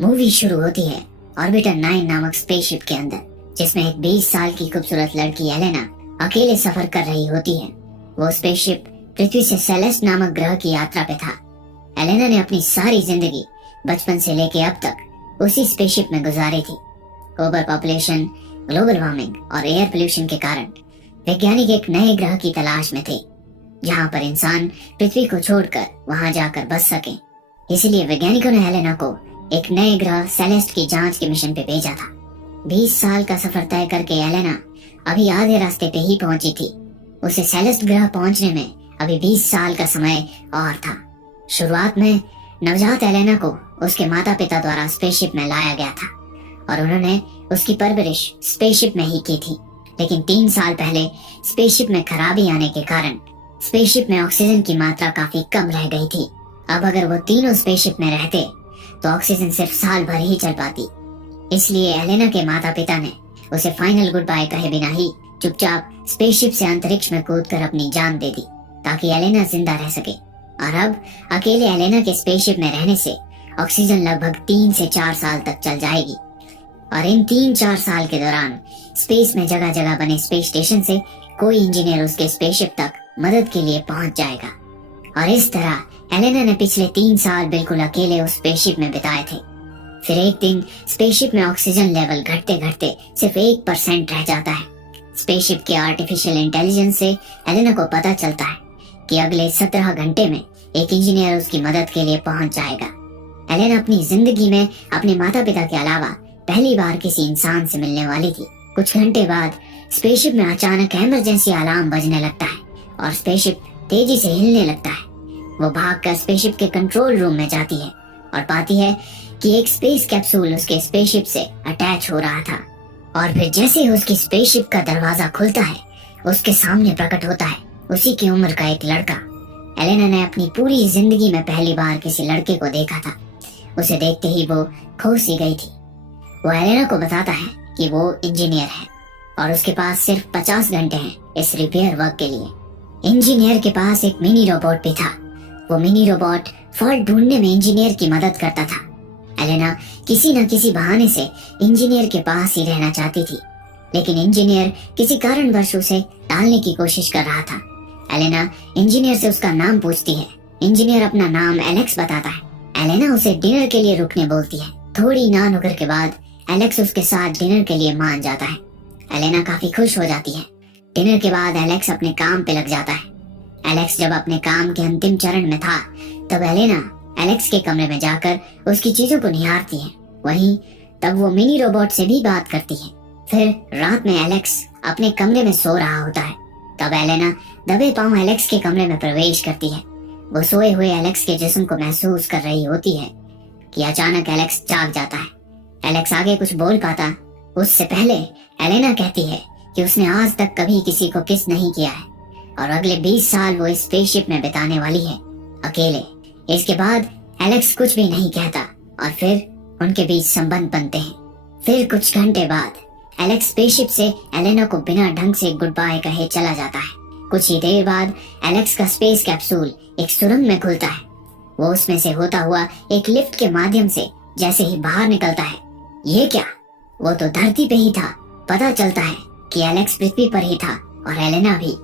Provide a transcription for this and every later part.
Movie शुरू होती है ऑर्बिटर 9 नामक स्पेसशिप के अंदर, जिसमें एक 20 साल की खूबसूरत लड़की एलेना अकेले सफर कर रही होती है। वो स्पेसशिप पृथ्वी से सेलेस्ट नामक ग्रह की यात्रा पे था। एलेना ने अपनी सारी जिंदगी बचपन से लेके अब तक उसी स्पेसशिप में गुजारी थी। ओवर पॉपुलेशन, ग्लोबल वार्मिंग और एयर पोल्यूशन के कारण वैज्ञानिक एक नए ग्रह की तलाश में थे, जहां पर इंसान पृथ्वी को छोड़कर वहां जाकर बस सके। इसीलिए वैज्ञानिकों ने एलेना को एक नए ग्रह सेलेस्ट की जांच के मिशन पे भेजा था। 20 साल का सफर तय करके एलेना अभी आधे रास्ते पे ही पहुंची थी। उसे सेलेस्ट ग्रह पहुंचने में अभी 20 साल का समय और था। शुरुआत में नवजात एलेना को उसके माता पिता द्वारा स्पेसशिप में लाया गया था और उन्होंने उसकी परवरिश स्पेसशिप में ही की थी। लेकिन 3 साल पहले स्पेसशिप में खराबी आने के कारण स्पेसशिप में ऑक्सीजन की मात्रा काफी कम रह गई थी। अब अगर वो तीनों स्पेसशिप में रहते तो ऑक्सीजन सिर्फ साल भर ही चल पाती। इसलिए एलेना के माता पिता ने उसे फाइनल गुड बाय कहे बिना ही चुपचाप स्पेसशिप से अंतरिक्ष में कूदकर अपनी जान दे दी, ताकि एलेना जिंदा रह सके। और अब अकेले एलेना के स्पेसशिप में रहने से ऑक्सीजन लगभग 3 से 4 साल तक चल जाएगी। और इन 3-4 साल के दौरान स्पेस में जगह जगह बने स्पेस स्टेशन से कोई इंजीनियर उसके स्पेसशिप तक मदद के लिए पहुंच जाएगा। और इस तरह एलेना ने पिछले 3 साल बिल्कुल अकेले उस स्पेसशिप में बिताए थे। फिर एक दिन स्पेसशिप में ऑक्सीजन लेवल घटते घटते सिर्फ 1% रह जाता है। स्पेसशिप के आर्टिफिशियल इंटेलिजेंस से एलेना को पता चलता है कि अगले 17 घंटे में एक इंजीनियर उसकी मदद के लिए पहुंच जाएगा। एलेना अपनी जिंदगी में अपने माता पिता के अलावा पहली बार किसी इंसान से मिलने वाली थी। कुछ घंटे बाद स्पेसशिप में अचानक इमरजेंसी अलार्म बजने लगता है और स्पेसशिप तेजी से हिलने लगता है। वो भागकर स्पेसशिप के कंट्रोल रूम में जाती है और पाती है कि एक स्पेस कैप्सूल उसके स्पेसशिप से अटैच हो रहा था। और फिर जैसे ही उसकी स्पेसशिप का दरवाजा खुलता है, उसके सामने प्रकट होता है उसी की उम्र का एक लड़का। एलेना ने अपनी पूरी जिंदगी में पहली बार किसी लड़के को देखा था। उसे देखते ही वो खो सी गई थी। वो एलेना को बताता है कि वो इंजीनियर है और उसके पास सिर्फ 50 घंटे हैं इस रिपेयर वर्क के लिए। इंजीनियर के पास एक मिनी रोबोट भी था। वो मिनी रोबोट फॉल्ट ढूंढने में इंजीनियर की मदद करता था। एलेना किसी न किसी बहाने से इंजीनियर के पास ही रहना चाहती थी, लेकिन इंजीनियर किसी कारणवश उसे टालने की कोशिश कर रहा था। एलेना इंजीनियर से उसका नाम पूछती है। इंजीनियर अपना नाम एलेक्स बताता है। एलेना उसे डिनर के लिए रुकने बोलती है। थोड़ी ना नुकर के बाद एलेक्स उसके साथ डिनर के लिए मान जाता है। एलेना काफी खुश हो जाती है। डिनर के बाद एलेक्स अपने काम पे लग जाता है। एलेक्स जब अपने काम के अंतिम चरण में था, तब एलेना एलेक्स के कमरे में जाकर उसकी चीजों को निहारती है। वहीं तब वो मिनी रोबोट से भी बात करती है। फिर रात में एलेक्स अपने कमरे में सो रहा होता है। तब एलेना दबे पांव एलेक्स के कमरे में प्रवेश करती है। वो सोए हुए एलेक्स के जिस्म को महसूस कर रही होती है कि अचानक एलेक्स जाग जाता है। एलेक्स आगे कुछ बोल पाता उससे पहले एलेना कहती है कि उसने आज तक कभी किसी को किस नहीं किया है और अगले 20 साल वो इस स्पेसशिप में बिताने वाली है अकेले। इसके बाद एलेक्स कुछ भी नहीं कहता और फिर उनके बीच संबंध बनते हैं। फिर कुछ घंटे बाद एलेक्स स्पेसशिप से एलेना को बिना ढंग से गुड बाय कहे चला जाता है। कुछ ही देर बाद एलेक्स का स्पेस कैप्सूल एक सुरंग में खुलता है। वो उसमें से होता हुआ एक लिफ्ट के माध्यम से जैसे ही बाहर निकलता है, ये क्या, वो तो धरती पे ही था। पता चलता है कि एलेक्स पृथ्वी पर ही था और एलेना भी।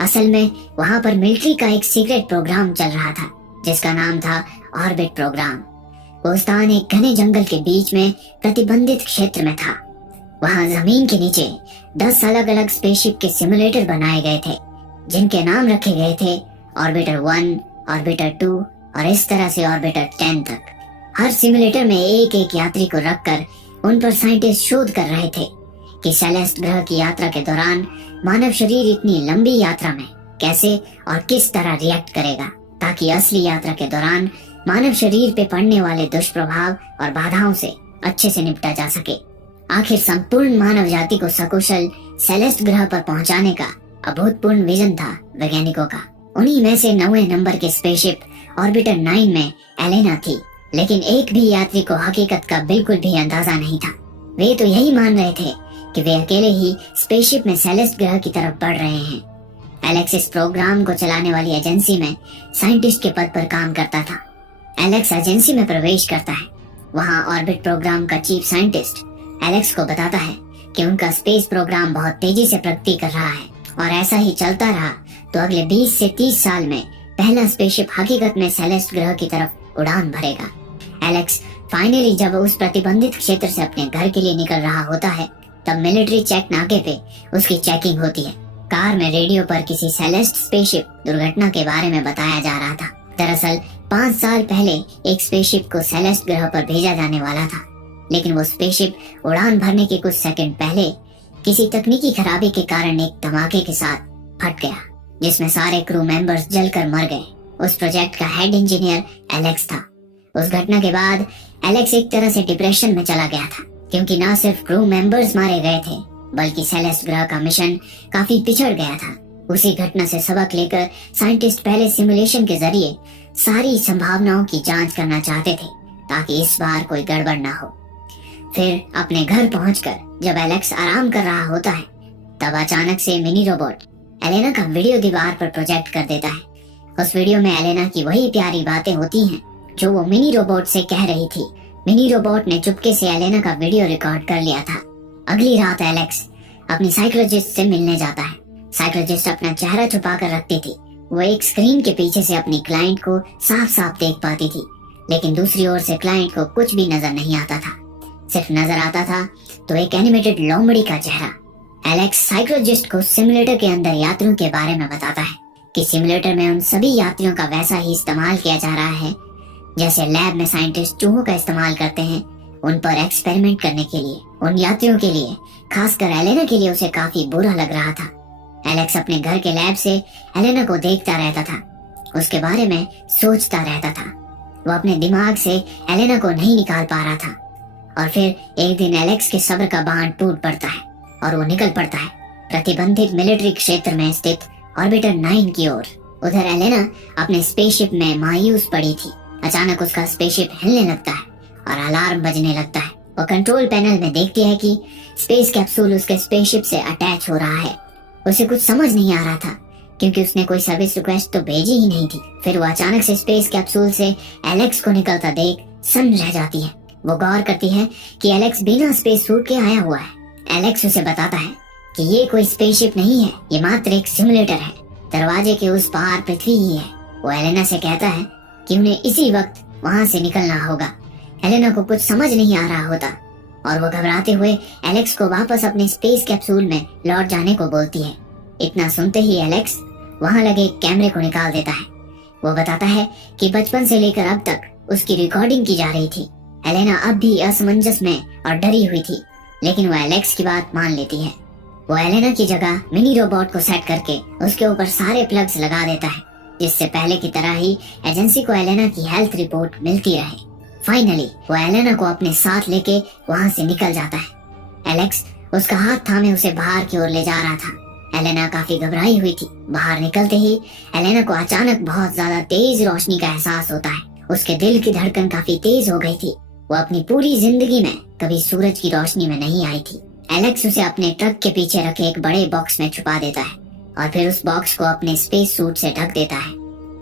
असल में वहाँ पर मिलिट्री का एक सीक्रेट प्रोग्राम चल रहा था जिसका नाम था ऑर्बिट प्रोग्राम। वो स्थान एक घने जंगल के बीच में प्रतिबंधित क्षेत्र में था। वहाँ जमीन के नीचे 10 अलग अलग स्पेसशिप के सिमुलेटर बनाए गए थे, जिनके नाम रखे गए थे ऑर्बिटर 1, ऑर्बिटर 2 और इस तरह से ऑर्बिटर 10 तक। हर सिमुलेटर में एक एक यात्री को रखकर उन पर साइंटिस्ट शोध कर रहे थे कि सेलेस्ट ग्रह की यात्रा के दौरान मानव शरीर इतनी लंबी यात्रा में कैसे और किस तरह रिएक्ट करेगा, ताकि असली यात्रा के दौरान मानव शरीर पे पड़ने वाले दुष्प्रभाव और बाधाओं से अच्छे से निपटा जा सके। आखिर संपूर्ण मानव जाति को सकुशल सेलेस्ट ग्रह पर पहुंचाने का अभूतपूर्व विजन था वैज्ञानिकों का। उन्हीं में से 9वें नंबर के स्पेसशिप ऑर्बिटर 9 में एलेना थी, लेकिन एक भी यात्री को हकीकत का बिल्कुल भी अंदाजा नहीं था। वे तो यही मान रहे थे कि वे अकेले ही स्पेसशिप में सेलेस्ट ग्रह की तरफ बढ़ रहे हैं। एलेक्स इस प्रोग्राम को चलाने वाली एजेंसी में साइंटिस्ट के पद पर काम करता था। एलेक्स एजेंसी में प्रवेश करता है वहाँ ऑर्बिट प्रोग्राम का चीफ साइंटिस्ट एलेक्स को बताता है कि उनका स्पेस प्रोग्राम बहुत तेजी से प्रगति कर रहा है और ऐसा ही चलता रहा तो अगले 20 से 30 साल में पहला स्पेसशिप हकीकत में सेलेस्ट ग्रह की तरफ उड़ान भरेगा। एलेक्स फाइनली जब उस प्रतिबंधित क्षेत्र से अपने घर के लिए निकल रहा होता है तब मिलिट्री चेक नाके पे उसकी चेकिंग होती है। कार में रेडियो पर किसी सेलेस्ट स्पेसशिप दुर्घटना के बारे में बताया जा रहा था। दरअसल 5 साल पहले एक स्पेसशिप को सेलेस्ट ग्रह पर भेजा जाने वाला था, लेकिन वो स्पेसशिप उड़ान भरने के कुछ सेकंड पहले किसी तकनीकी खराबी के कारण एक धमाके के साथ फट गया, जिसमें सारे क्रू मेंबर्स जलकर मर गए। उस प्रोजेक्ट का हेड इंजीनियर एलेक्स था। उस घटना के बाद एलेक्स एक तरह से डिप्रेशन में चला गया था, क्योंकि न सिर्फ क्रू मेंबर्स मारे गए थे बल्कि सेलेस्ट ग्रह का मिशन काफी पिछड़ गया था। उसी घटना से सबक लेकर साइंटिस्ट पहले सिमुलेशन के जरिए सारी संभावनाओं की जांच करना चाहते थे ताकि इस बार कोई गड़बड़ ना हो। फिर अपने घर पहुंचकर जब एलेक्स आराम कर रहा होता है तब अचानक से मिनी रोबोट एलेना का वीडियो दीवार पर प्रोजेक्ट कर देता है। उस वीडियो में एलेना की वही प्यारी बातें होती हैं जो वो मिनी रोबोट से कह रही थी। मिनी रोबोट ने चुपके से एलेना का वीडियो रिकॉर्ड कर लिया था। अगली रात एलेक्स अपनी साइकोलॉजिस्ट से मिलने जाता है। साइकोलॉजिस्ट अपना चेहरा छुपा कर रखती थी। वो एक स्क्रीन के पीछे से अपनी क्लाइंट को साफ साफ देख पाती थी, लेकिन दूसरी ओर से क्लाइंट को कुछ भी नजर नहीं आता था। सिर्फ नजर आता था तो एक एनिमेटेड लोमड़ी का चेहरा। एलेक्स साइकोलॉजिस्ट को सिमुलेटर के अंदर यात्रियों के बारे में बताता है कि सिमुलेटर में उन सभी यात्रियों का वैसा ही इस्तेमाल किया जा रहा है जैसे लैब में साइंटिस्ट चूहों का इस्तेमाल करते हैं उन पर एक्सपेरिमेंट करने के लिए। उन यात्रियों के लिए, खासकर एलेना के लिए उसे काफी बुरा लग रहा था। एलेक्स अपने घर के लैब से एलेना को देखता रहता था, उसके बारे में सोचता रहता था। वो अपने दिमाग से एलेना को नहीं निकाल पा रहा था। और फिर एक दिन एलेक्स के सब्र का बांध टूट पड़ता है और वो निकल पड़ता है प्रतिबंधित मिलिट्री क्षेत्र में स्थित ऑर्बिटर 9 की ओर। उधर एलेना अपने स्पेसशिप में मायूस पड़ी थी। अचानक उसका स्पेसशिप हिलने लगता है और अलार्म बजने लगता है। वो कंट्रोल पैनल में देखती है कि स्पेस कैप्सूल उसके स्पेसशिप से अटैच हो रहा है। उसे कुछ समझ नहीं आ रहा था क्योंकि उसने कोई सर्विस रिक्वेस्ट तो भेजी ही नहीं थी। फिर वो अचानक से स्पेस कैप्सूल से एलेक्स को निकलता देख सन्न रह जाती है। वो गौर करती है कि एलेक्स बिना स्पेस सूट के आया हुआ है। एलेक्स उसे बताता है कि ये कोई स्पेसशिप नहीं है, ये मात्र एक सिमुलेटर है। दरवाजे के उस पार पृथ्वी ही है। वो एलेना से कहता है कि उन्हें इसी वक्त वहाँ से निकलना होगा। एलेना को कुछ समझ नहीं आ रहा होता और वो घबराते हुए एलेक्स को वापस अपने स्पेस कैप्सूल में लौट जाने को बोलती है। इतना सुनते ही एलेक्स वहाँ लगे एक कैमरे को निकाल देता है। वो बताता है कि बचपन से लेकर अब तक उसकी रिकॉर्डिंग की जा रही थी। एलेना अब भी असमंजस में और डरी हुई थी, लेकिन वो एलेक्स की बात मान लेती है। वो एलेना की जगह मिनी रोबोट को सेट करके उसके ऊपर सारे प्लग्स लगा देता है, जिससे पहले की तरह ही एजेंसी को एलेना की हेल्थ रिपोर्ट मिलती रहे। फाइनली वो एलेना को अपने साथ लेके वहाँ से निकल जाता है। एलेक्स उसका हाथ थामे उसे बाहर की ओर ले जा रहा था। एलेना काफी घबराई हुई थी। बाहर निकलते ही एलेना को अचानक बहुत ज्यादा तेज रोशनी का एहसास होता है। उसके दिल की धड़कन काफी तेज हो गई थी। वो अपनी पूरी जिंदगी में कभी सूरज की रोशनी में नहीं आई थी। एलेक्स उसे अपने ट्रक के पीछे रखे एक बड़े बॉक्स में छुपा देता है और फिर उस बॉक्स को अपने स्पेस सूट से ढक देता है।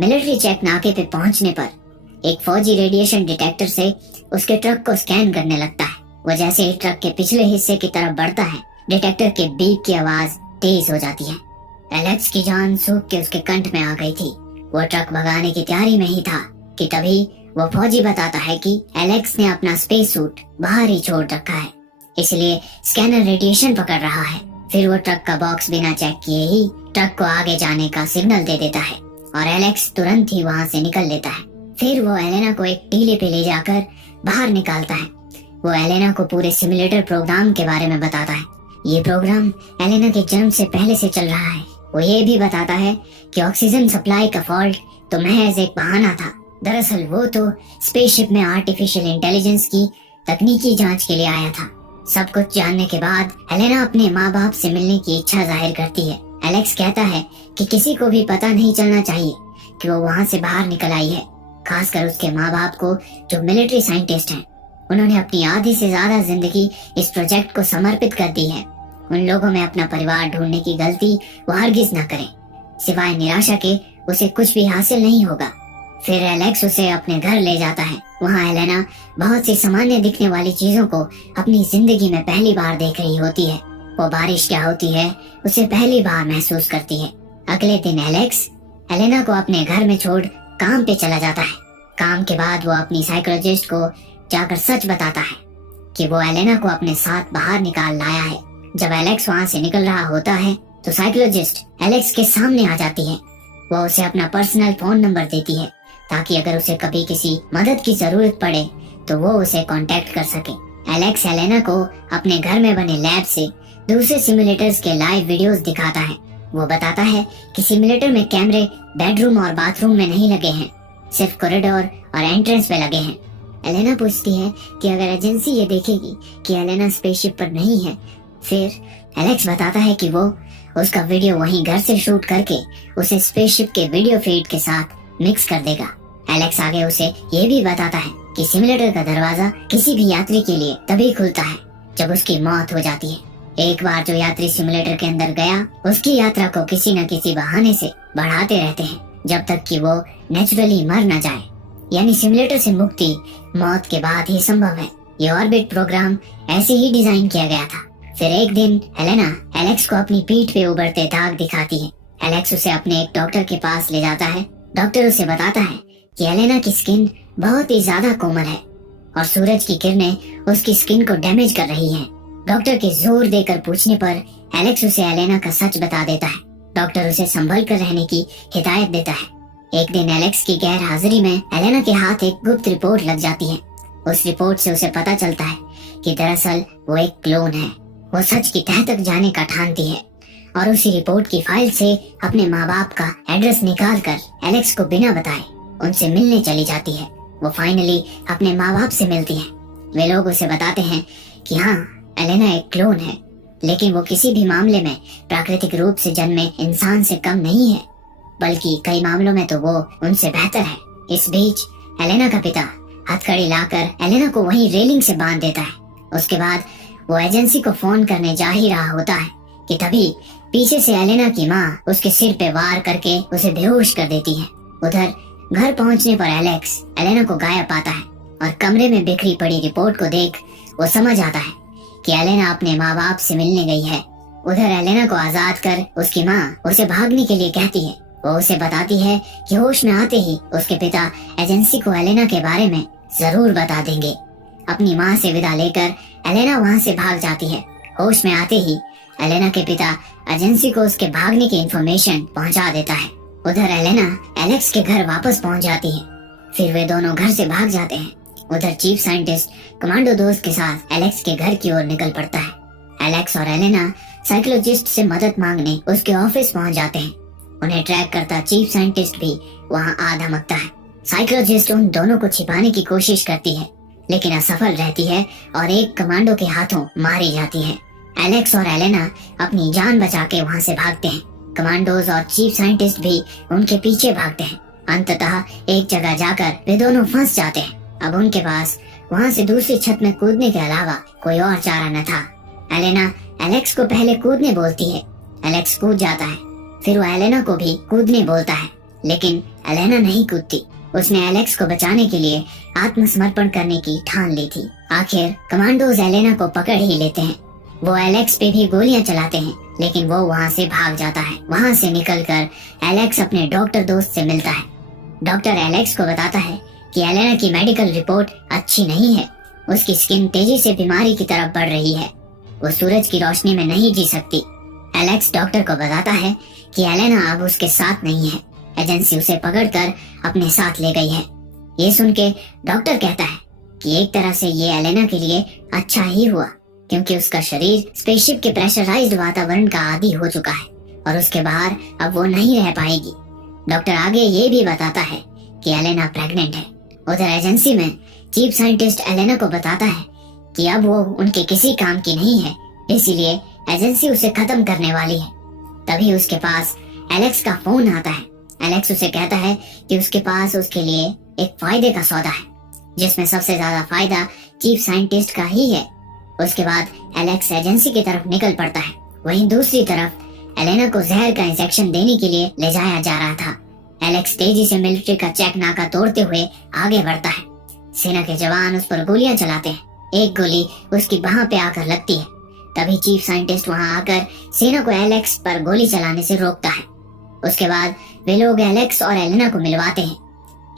मिलिट्री चेक नाके पे पहुंचने पर एक फौजी रेडिएशन डिटेक्टर से उसके ट्रक को स्कैन करने लगता है। वो जैसे ही ट्रक के पिछले हिस्से की तरफ बढ़ता है, डिटेक्टर के बीप की आवाज तेज हो जाती है। एलेक्स की जान सूख के उसके कंठ में आ गई थी। वो ट्रक भगाने की तैयारी में ही था कि तभी वो फौजी बताता है कि एलेक्स ने अपना स्पेस सूट बाहर ही छोड़ रखा है, इसलिए स्कैनर रेडिएशन पकड़ रहा है। फिर वो ट्रक का बॉक्स बिना चेक किए ही ट्रक को आगे जाने का सिग्नल दे देता है और एलेक्स तुरंत ही वहाँ से निकल लेता है। फिर वो एलेना को एक टीले पे ले जाकर बाहर निकालता है। वो एलेना को पूरे सिमुलेटर प्रोग्राम के बारे में बताता है। ये प्रोग्राम एलेना के जन्म से पहले से चल रहा है। वो ये भी बताता है कि ऑक्सीजन सप्लाई का फॉल्ट तो महज एक बहाना था। दरअसल वो तो स्पेसशिप में आर्टिफिशियल इंटेलिजेंस की तकनीकी जांच के लिए आया था। सब कुछ जानने के बाद एलेना अपने माँ बाप से मिलने की इच्छा जाहिर करती है। एलेक्स कहता है कि किसी को भी पता नहीं चलना चाहिए कि वो वहाँ से बाहर निकल आई है, खासकर उसके माँ बाप को जो मिलिट्री साइंटिस्ट हैं। उन्होंने अपनी आधी से ज्यादा जिंदगी इस प्रोजेक्ट को समर्पित कर दी है। उन लोगों में अपना परिवार ढूंढने की गलती वो हरगिज न करें, सिवाय निराशा के उसे कुछ भी हासिल नहीं होगा। फिर एलेक्स उसे अपने घर ले जाता है। वहाँ एलेना बहुत सी सामान्य दिखने वाली चीजों को अपनी जिंदगी में पहली बार देख रही होती है। वो बारिश क्या होती है उसे पहली बार महसूस करती है। अगले दिन एलेक्स एलेना को अपने घर में छोड़ काम पे चला जाता है। काम के बाद वो अपनी साइकोलॉजिस्ट को जाकर सच बताता है कि वो एलेना को अपने साथ बाहर निकाल लाया है। जब एलेक्स वहाँ से निकल रहा होता है तो साइकोलॉजिस्ट एलेक्स के सामने आ जाती है। वो उसे अपना पर्सनल फोन नंबर देती है ताकि अगर उसे कभी किसी मदद की जरूरत पड़े तो वो उसे कांटेक्ट कर सके। एलेक्स एलेना को अपने घर में बने लैब से दूसरे सिमुलेटर्स के लाइव वीडियोस दिखाता है। वो बताता है कि सिमुलेटर में कैमरे बेडरूम और बाथरूम में नहीं लगे हैं, सिर्फ कॉरिडोर और एंट्रेंस पे लगे हैं। एलेना पूछती है कि अगर एजेंसी ये देखेगी कि एलेना स्पेसशिप पर नहीं है, फिर एलेक्स बताता है कि वो उसका वीडियो वहीं घर से शूट करके उसे स्पेसशिप के वीडियो फीड के साथ मिक्स कर देगा। एलेक्स आगे उसे ये भी बताता है कि सिमुलेटर का दरवाजा किसी भी यात्री के लिए तभी खुलता है जब उसकी मौत हो जाती है। एक बार जो यात्री सिमुलेटर के अंदर गया उसकी यात्रा को किसी न किसी बहाने से बढ़ाते रहते हैं जब तक कि वो नेचुरली मर न जाए। यानी सिमुलेटर से मुक्ति मौत के बाद ही संभव है। ये ऑर्बिट प्रोग्राम ऐसे ही डिजाइन किया गया था। फिर एक दिन एलेना एलेक्स को अपनी पीठ पे उभरते दाग दिखाती है। एलेक्स उसे अपने एक डॉक्टर के पास ले जाता है। डॉक्टर उसे बताता है कि एलेना की स्किन बहुत ही ज्यादा कोमल है और सूरज की किरणें उसकी स्किन को डैमेज कर रही हैं। डॉक्टर के जोर देकर पूछने पर एलेक्स उसे एलेना का सच बता देता है। डॉक्टर उसे संभल कर रहने की हिदायत देता है। एक दिन एलेक्स की गैर हाजिरी में एलेना के हाथ एक गुप्त रिपोर्ट लग जाती है। उस रिपोर्ट से उसे पता चलता है कि दरअसल वो एक क्लोन है। वो सच की तह तक जाने का ठानती है और उसी रिपोर्ट की फाइल से अपने माँ बाप का एड्रेस निकाल कर एलेक्स को बिना बताए उनसे मिलने चली जाती है। वो फाइनली अपने माँ बाप से मिलती है। वे लोग उसे बताते हैं कि हाँ, एलेना एक क्लोन है, लेकिन वो किसी भी मामले में प्राकृतिक रूप से जन्मे इंसान से कम नहीं है, बल्कि कई मामलों में तो वो उनसे बेहतर है। इस बीच एलेना का पिता हथकड़ी लाकर एलेना को वहीं रेलिंग से बांध देता है। उसके बाद वो एजेंसी को फोन करने जा ही रहा होता है कि तभी पीछे से एलेना की माँ उसके सिर पे वार करके उसे बेहोश कर देती है। उधर घर पहुंचने पर एलेक्स एलेना को गायब पाता है और कमरे में बिखरी पड़ी रिपोर्ट को देख वो समझ आता है कि एलेना अपने माँ बाप से मिलने गई है। उधर एलेना को आजाद कर उसकी माँ उसे भागने के लिए कहती है। वो उसे बताती है कि होश में आते ही उसके पिता एजेंसी को एलेना के बारे में जरूर बता देंगे। अपनी माँ से विदा लेकर एलेना वहाँ से भाग जाती है। होश में आते ही एलेना के पिता एजेंसी को उसके भागने की इंफॉर्मेशन पहुँचा देता है। उधर एलेना एलेक्स के घर वापस पहुँच जाती है। फिर वे दोनों घर से भाग जाते हैं। उधर चीफ साइंटिस्ट कमांडो दोस्त के साथ एलेक्स के घर की ओर निकल पड़ता है। एलेक्स और एलेना साइकोलॉजिस्ट से मदद मांगने उसके ऑफिस पहुँच जाते हैं। उन्हें ट्रैक करता चीफ साइंटिस्ट भी वहाँ आ धमकता है। साइकोलॉजिस्ट उन दोनों को छिपाने की कोशिश करती है, लेकिन असफल रहती है और एक कमांडो के हाथों मारी जाती है। एलेक्स और एलेना अपनी जान बचा के वहाँ से भागते हैं। कमांडोज और चीफ साइंटिस्ट भी उनके पीछे भागते हैं। अंततः एक जगह जाकर वे दोनों फंस जाते हैं। अब उनके पास वहाँ से दूसरी छत में कूदने के अलावा कोई और चारा न था। एलेना एलेक्स को पहले कूदने बोलती है। एलेक्स कूद जाता है। फिर वो एलेना को भी कूदने बोलता है, लेकिन एलेना नहीं कूदती। उसने एलेक्स को बचाने के लिए आत्मसमर्पण करने की ठान ली थी। आखिर कमांडोज एलेना को पकड़ ही लेते हैं। वो एलेक्स पे भी गोलियां चलाते हैं, लेकिन वो वहाँ से भाग जाता है। वहाँ से निकलकर एलेक्स अपने डॉक्टर दोस्त से मिलता है। डॉक्टर एलेक्स को बताता है कि एलेना की मेडिकल रिपोर्ट अच्छी नहीं है। उसकी स्किन तेजी से बीमारी की तरफ बढ़ रही है। वो सूरज की रोशनी में नहीं जी सकती। एलेक्स डॉक्टर को बताता है कि एलेना अब उसके साथ नहीं है। एजेंसी उसे पकड़कर अपने साथ ले गई है। ये सुन के डॉक्टर कहता है कि एक तरह से ये एलेना के लिए अच्छा ही हुआ, क्योंकि उसका शरीर स्पेसशिप के प्रेशराइज्ड वातावरण का आदी हो चुका है और उसके बाहर अब वो नहीं रह पाएगी। डॉक्टर आगे ये भी बताता है कि एलेना प्रेग्नेंट है। उधर एजेंसी में चीफ साइंटिस्ट एलेना को बताता है कि अब वो उनके किसी काम की नहीं है, इसीलिए एजेंसी उसे खत्म करने वाली है। तभी उसके पास एलेक्स का फोन आता है। एलेक्स उसे कहता है कि उसके पास उसके लिए एक फायदे का सौदा है, जिसमें सबसे ज्यादा फायदा चीफ साइंटिस्ट का ही है। उसके बाद एलेक्स एजेंसी की तरफ निकल पड़ता है। वहीं दूसरी तरफ एलेना को जहर का इंजेक्शन देने के लिए ले जाया जा रहा था, एलेक्स तेजी से मिलिट्री का चेक नाका तोड़ते हुए आगे बढ़ता है। सेना के जवान उस पर गोलियां चलाते हैं। एक गोली उसकी बाह पे आकर लगती है। तभी चीफ साइंटिस्ट वहां आकर सेना को एलेक्स पर गोली चलाने से रोकता है। उसके बाद वे लोग एलेक्स और एलेना को मिलवाते हैं।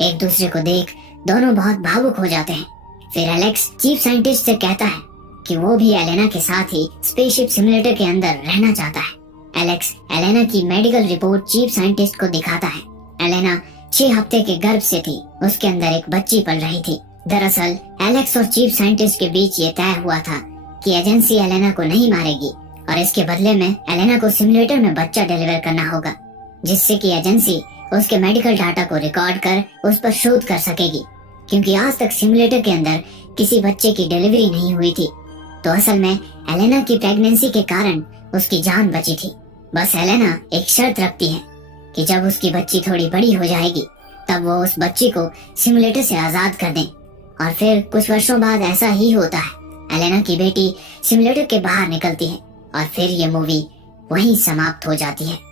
एक दूसरे को देख दोनों बहुत भावुक हो जाते हैं। फिर एलेक्स चीफ साइंटिस्ट से कहता है कि वो भी एलेना के साथ ही स्पेसशिप सिमुलेटर के अंदर रहना चाहता है। एलेक्स एलेना की मेडिकल रिपोर्ट चीफ साइंटिस्ट को दिखाता है। एलेना 6 हफ्ते के गर्भ से थी। उसके अंदर एक बच्ची पल रही थी। दरअसल एलेक्स और चीफ साइंटिस्ट के बीच ये तय हुआ था कि एजेंसी एलेना को नहीं मारेगी और इसके बदले में एलेना को सिमुलेटर में बच्चा डिलीवर करना होगा, जिससे कि एजेंसी उसके मेडिकल डाटा को रिकॉर्ड कर उस पर शोध कर सकेगी। क्योंकि आज तक सिमुलेटर के अंदर किसी बच्चे की डिलीवरी नहीं हुई थी, तो असल में एलेना की प्रेगनेंसी के कारण उसकी जान बची थी। बस एलेना एक शर्त रखती है कि जब उसकी बच्ची थोड़ी बड़ी हो जाएगी तब वो उस बच्ची को सिमुलेटर से आजाद कर दें। और फिर कुछ वर्षों बाद ऐसा ही होता है। एलेना की बेटी सिमुलेटर के बाहर निकलती है और फिर ये मूवी वहीं समाप्त हो जाती है।